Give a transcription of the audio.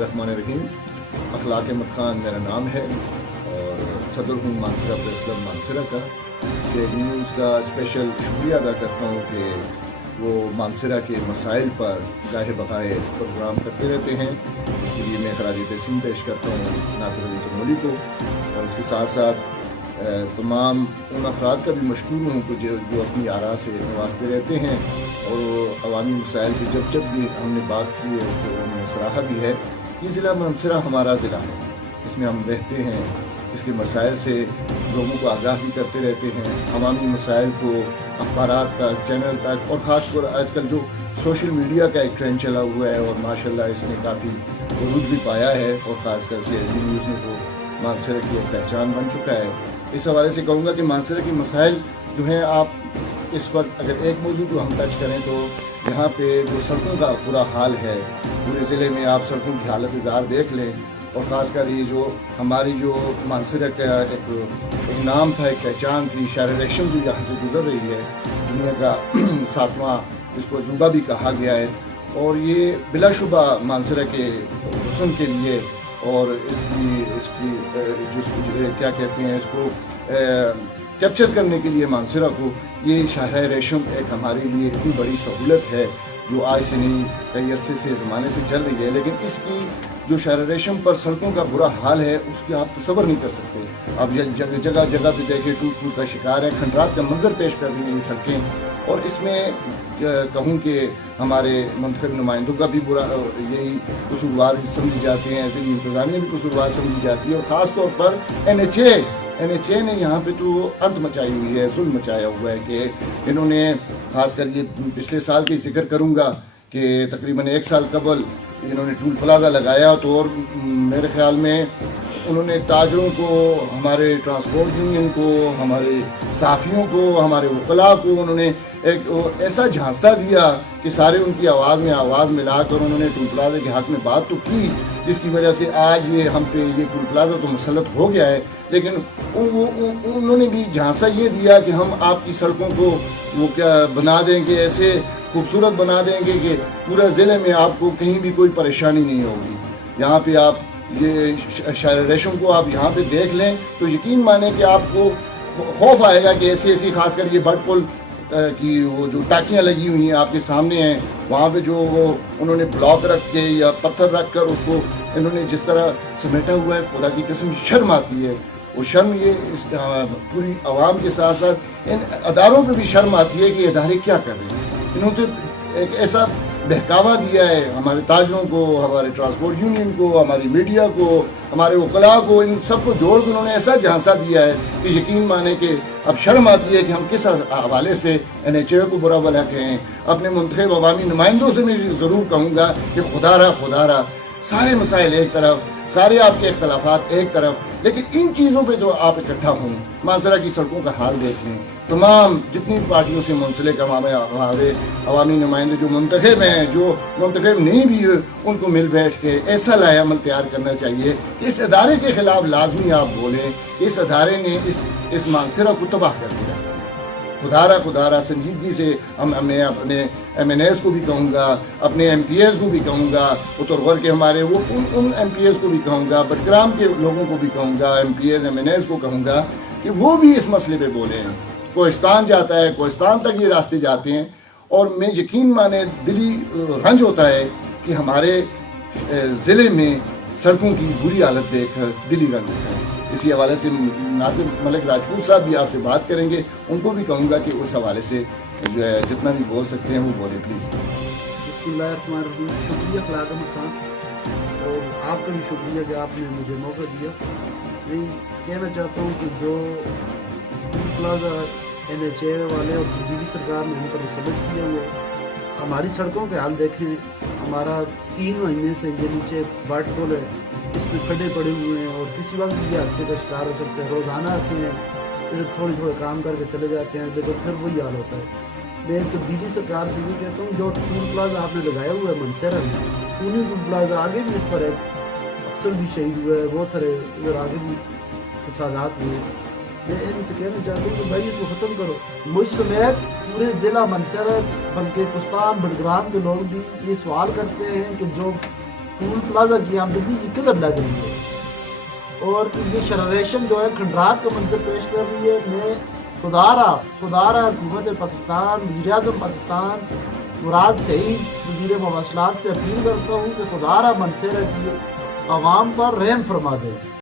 الرحمن الرحیم۔ اخلاق احمد خان میرا نام ہے اور صدر ہوں مانسرہ پریس کلب مانسرہ کا۔ سی آئی ڈی نیوز کا اسپیشل شکریہ ادا کرتا ہوں کہ وہ مانسرہ کے مسائل پر گاہے بغائے پروگرام کرتے رہتے ہیں۔ اس کے لیے میں خراج تحسین پیش کرتا ہوں ناصر علی ترمولی کو، اور اس کے ساتھ ساتھ تمام ان افراد کا بھی مشکور ہوں کہ جو اپنی آراء سے نوازتے رہتے ہیں اور عوامی مسائل کی جب بھی ہم نے بات کی ہے اس کو انہوں نے سراہا بھی ہے۔ یہ ضلع مانسرہ ہمارا ضلع ہے، اس میں ہم رہتے ہیں، اس کے مسائل سے لوگوں کو آگاہ بھی کرتے رہتے ہیں، عوامی مسائل کو اخبارات تک، چینل تک، اور خاص طور آج کل جو سوشل میڈیا کا ایک ٹرینڈ چلا ہوا ہے اور ماشاءاللہ اس نے کافی عروج بھی پایا ہے، اور خاص کر سی آئی ڈی نیوز میں تو مانسرہ کی ایک پہچان بن چکا ہے۔ اس حوالے سے کہوں گا کہ مانسرہ کے مسائل جو ہیں، آپ اس وقت اگر ایک موضوع کو ہم ٹچ کریں تو یہاں پہ جو سڑکوں کا برا حال ہے پورے ضلع میں، آپ سڑکوں کی حالت زار دیکھ لیں، اور خاص کر یہ جو ہماری جو مانسرہ کا ایک نام تھا، ایک پہچان تھی، شہر ریشم جو یہاں سے گزر رہی ہے، دنیا کا 7واں اس کو عجوبہ بھی کہا گیا ہے، اور یہ بلا شبہ مانسرہ کے حسن کے لیے اور اس کی کیا کہتے ہیں، اس کو کیپچر کرنے کے لیے مانسرہ کو یہ شاہراہ ریشم ایک ہمارے لیے اتنی بڑی سہولت ہے جو آج سے نہیں کئی عرصے سے زمانے سے چل رہی ہے، لیکن اس کی جو شاہراہ ریشم پر سڑکوں کا برا حال ہے اس کی آپ تصور نہیں کر سکتے۔ آپ جگہ جگہ پہ دیکھیں ٹوٹ کا شکار ہے، کھنڈرات کا منظر پیش کر رہی ہیں یہ سڑکیں، اور اس میں کہوں کہ ہمارے منتخب نمائندوں کا بھی برا یہی قصوروار سمجھی جاتے ہیں، ضلعی انتظامیہ بھی قصوروار سمجھی جاتی ہے، اور خاص طور پر این ایچ اے نے یہاں پہ تو انت مچائی ہوئی ہے، ظلم مچایا ہوا ہے کہ انہوں نے خاص کر یہ پچھلے سال کی ذکر کروں گا کہ تقریباً 1 سال قبل انہوں نے ٹول پلازا لگایا، تو اور میرے خیال میں انہوں نے تاجروں کو، ہمارے ٹرانسپورٹ یونین کو، ہمارے صحافیوں کو، ہمارے وکلاء کو انہوں نے ایک ایسا جھانسا دیا کہ سارے ان کی آواز میں آواز ملا کر انہوں نے ٹول پلازا کے حق میں بات تو کی، جس کی وجہ سے آج یہ ہم پہ یہ ٹول پلازا تو مسلط ہو گیا ہے، لیکن انہوں نے بھی جھانسا یہ دیا کہ ہم آپ کی سڑکوں کو وہ کیا بنا دیں گے، ایسے خوبصورت بنا دیں گے کہ پورا ضلع میں آپ کو کہیں بھی کوئی پریشانی نہیں ہوگی۔ یہاں پہ آپ یہ شاہراہ ریشم کو آپ یہاں پہ دیکھ لیں تو یقین مانیں کہ آپ کو خوف آئے گا کہ ایسی خاص کر یہ بٹ پل کی وہ جو ٹاکیاں لگی ہوئی ہیں آپ کے سامنے ہیں، وہاں پہ جو وہ انہوں نے بلاک رکھ کے یا پتھر رکھ کر اس کو انہوں نے جس طرح سمیٹا ہوا ہے، خدا کی قسم شرم آتی ہے۔ وہ شرم یہ پوری عوام کے ساتھ ساتھ ان اداروں پہ بھی شرم آتی ہے کہ ادارے کیا کر رہے ہیں۔ انہوں نے ایک ایسا بہکاوا دیا ہے ہمارے تاجروں کو، ہمارے ٹرانسپورٹ یونین کو، ہماری میڈیا کو، ہمارے وکلاء کو، ان سب کو جوڑ کے انہوں نے ایسا جھانسا دیا ہے کہ یقین مانے کہ اب شرم آتی ہے کہ ہم کس حوالے سے این ایچ اے کو برا بھلا کہیں۔ اپنے منتخب عوامی نمائندوں سے میں ضرور کہوں گا کہ خدا را سارے مسائل ایک طرف، سارے آپ کے اختلافات ایک طرف، لیکن ان چیزوں پہ تو آپ اکٹھا ہوں۔ مانسرہ کی سڑکوں کا حال دیکھ لیں، تمام جتنی پارٹیوں سے منسلک ہمارے عوامی نمائندے جو منتخب ہیں، جو منتخب نہیں بھی ہیں، ان کو مل بیٹھ کے ایسا لائحہ عمل تیار کرنا چاہیے کہ اس ادارے کے خلاف لازمی آپ بولیں کہ اس ادارے نے اس مانسرہ کو تباہ کر کے رکھ دیا۔ خدا را سنجیدگی سے میں اپنے ایم این ایز کو بھی کہوں گا، اپنے ایم پی ایز کو بھی کہوں گا، اترغور کے ہمارے وہ ان ایم پی ایز کو بھی کہوں گا، بٹگرام کے لوگوں کو بھی کہوں گا، MPAs MNAs کو کہوں گا کہ وہ بھی اس مسئلے پہ بولیں۔ کوہستان جاتا ہے، کوہستان تک یہ راستے جاتے ہیں، اور میں یقین مانے دلی رنج ہوتا ہے کہ ہمارے ضلع میں سڑکوں کی بری حالت دیکھ کر دلی رنج ہوتا ہے۔ اسی حوالے سے ناصر ملک راجپوت صاحب بھی آپ سے بات کریں گے، ان کو بھی کہوں گا کہ اس حوالے سے جو ہے جتنا بھی بول سکتے ہیں وہ بولیں پلیز۔ بسم اللہ الرحمن الرحیم۔ شکریہ اخلاق احمد خان، اور آپ کا بھی شکریہ کہ آپ نے مجھے موقع دیا۔ میں کہنا چاہتا ہوں کہ جو پلازا این ایچ اے والے اور دلی سرکار نے ہم پر مسلط کیا ہوئے، ہماری سڑکوں کے حال دیکھیں۔ ہمارا 3 مہینے سے یہ نیچے باٹ پول ہے، اس پہ کھڈے پڑے ہوئے ہیں، اور کسی وقت بھی یہ حادثے کا شکار ہو سکتے ہیں۔ روزانہ آتے ہیں، تھوڑے کام کر کے چلے جاتے ہیں، لیکن پھر وہی حال ہوتا ہے۔ میں دلی سرکار سے یہ کہتا ہوں، جو ٹول پلازا آپ نے لگایا ہوا ہے مانسرہ میں، پونی ٹول پلازا آگے بھی اس پر ہے، افسر بھی شہید ہوا ہے، بہت سارے ادھر آگے بھی فسادات ہوئے ہیں۔ میں ان سے کہنا چاہتا ہوں کہ بھائی اس کو ختم کرو۔ مجھ سمیت پورے ضلع مانسرہ بلکہ کوہستان بٹگرام کے لوگ بھی یہ سوال کرتے ہیں کہ جو ٹول پلازا کی آمدنی یہ کدھر لگ رہی ہے، اور یہ شرریشم جو ہے کھنڈرات کا منظر پیش کر رہی ہے. میں خدارہ حکومت پاکستان، وزیر اعظم پاکستان مراد سعید وزیر مواصلات سے اپیل کرتا ہوں کہ خدارہ منصورہ کی عوام پر رحم فرما دے.